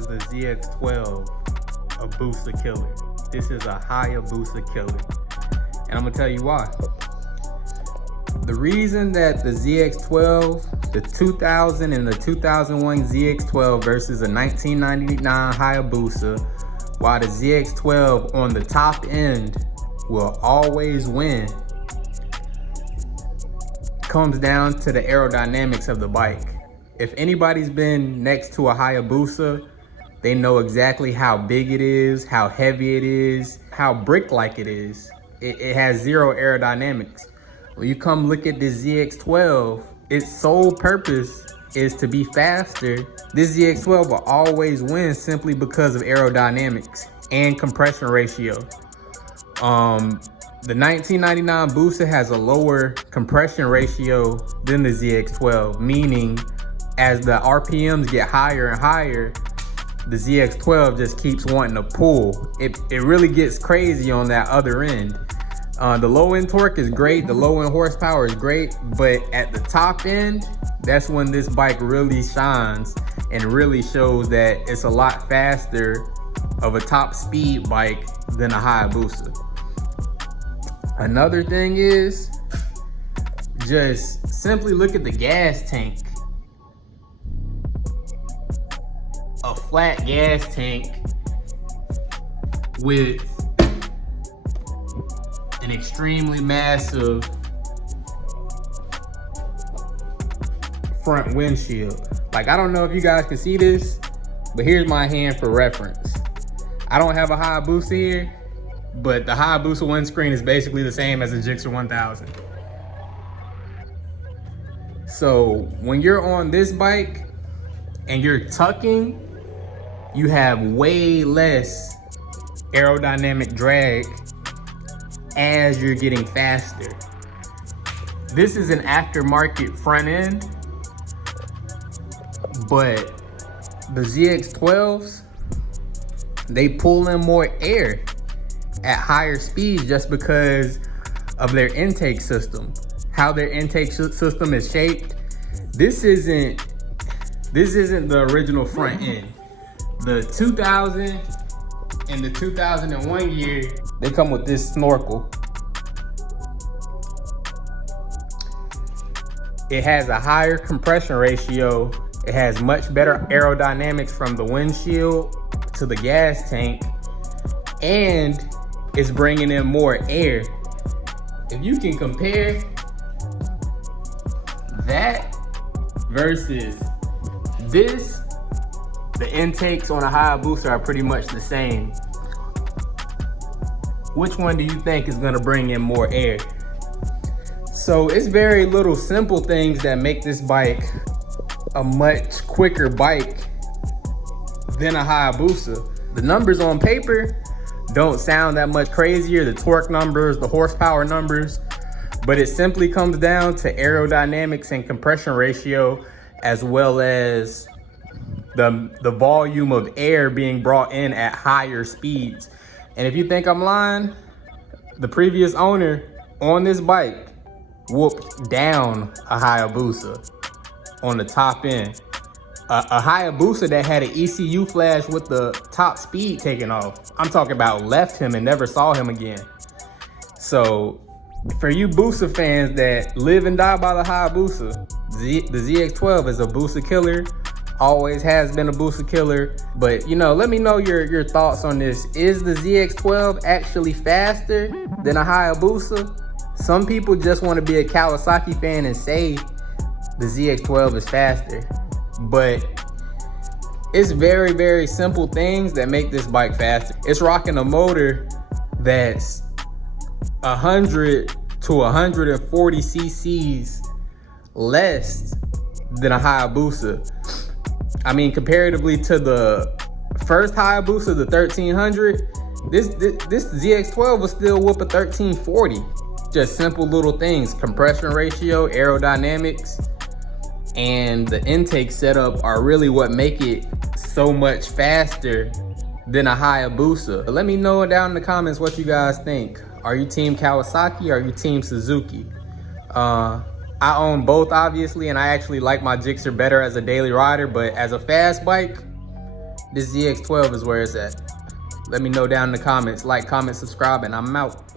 is the ZX12 a Busa killer? This is a hayabusa killer. And I'm gonna tell you why. The reason that the ZX12, the 2000 and the 2001 ZX12 versus a 1999 Hayabusa, while the ZX12 on the top end will always win, comes down to the aerodynamics of the bike. If anybody's been next to a Hayabusa, they know exactly how big it is, how heavy it is, how brick-like it is. It has zero aerodynamics. When you come look at this ZX12, its sole purpose is to be faster. This ZX12 will always win simply because of aerodynamics and compression ratio. The 1999 Busa has a lower compression ratio than the ZX12, meaning as the RPMs get higher and higher, the ZX12 just keeps wanting to pull. It really gets crazy on that other end. The low end torque is great, the low end horsepower is great, but at the top end, that's when this bike really shines and really shows that it's a lot faster of a top speed bike than a Hayabusa. Another thing is, just simply look at the gas tank. A flat gas tank with an extremely massive front windshield. Like, I don't know if you guys can see this, but here's my hand for reference. I don't have a Hayabusa here, but the Hayabusa windscreen is basically the same as the Gixxer 1000. So when you're on this bike and you're tucking, you have way less aerodynamic drag as you're getting faster. This is an aftermarket front end, but the ZX12s, they pull in more air at higher speeds just because of their intake system. How their intake system is shaped. This isn't the original front end. The 2000 and the 2001 year, they come with this snorkel. It has a higher compression ratio. It has much better aerodynamics from the windshield to the gas tank, and it's bringing in more air. If you can compare that versus this, the intakes on a Hayabusa are pretty much the same. Which one do you think is gonna bring in more air? So it's very little simple things that make this bike a much quicker bike than a Hayabusa. The numbers on paper don't sound that much crazier, the torque numbers, the horsepower numbers, but it simply comes down to aerodynamics and compression ratio, as well as the volume of air being brought in at higher speeds. And if you think I'm lying, the previous owner on this bike whooped down a Hayabusa on the top end. A Hayabusa that had an ECU flash with the top speed taken off. I'm talking about left him and never saw him again. So for you Busa fans that live and die by the Hayabusa, the ZX12 is a Busa killer. Always has been a Busa killer. But you know, let me know your thoughts on this. Is the ZX12 actually faster than a Hayabusa? Some people just want to be a Kawasaki fan and say the ZX12 is faster. But it's very, very simple things that make this bike faster. It's rocking a motor that's 100 to 140 cc's less than a Hayabusa. I mean, comparatively to the first Hayabusa, the 1300, this ZX12 will still whoop a 1340. Just simple little things. Compression ratio, aerodynamics, and the intake setup are really what make it so much faster than a Hayabusa. Let me know down in the comments what you guys think. Are you team Kawasaki or are you team Suzuki? I own both, obviously, and I actually like my Gixxer better as a daily rider, but as a fast bike, this ZX12 is where it's at. Let me know down in the comments. Like, comment, subscribe, and I'm out.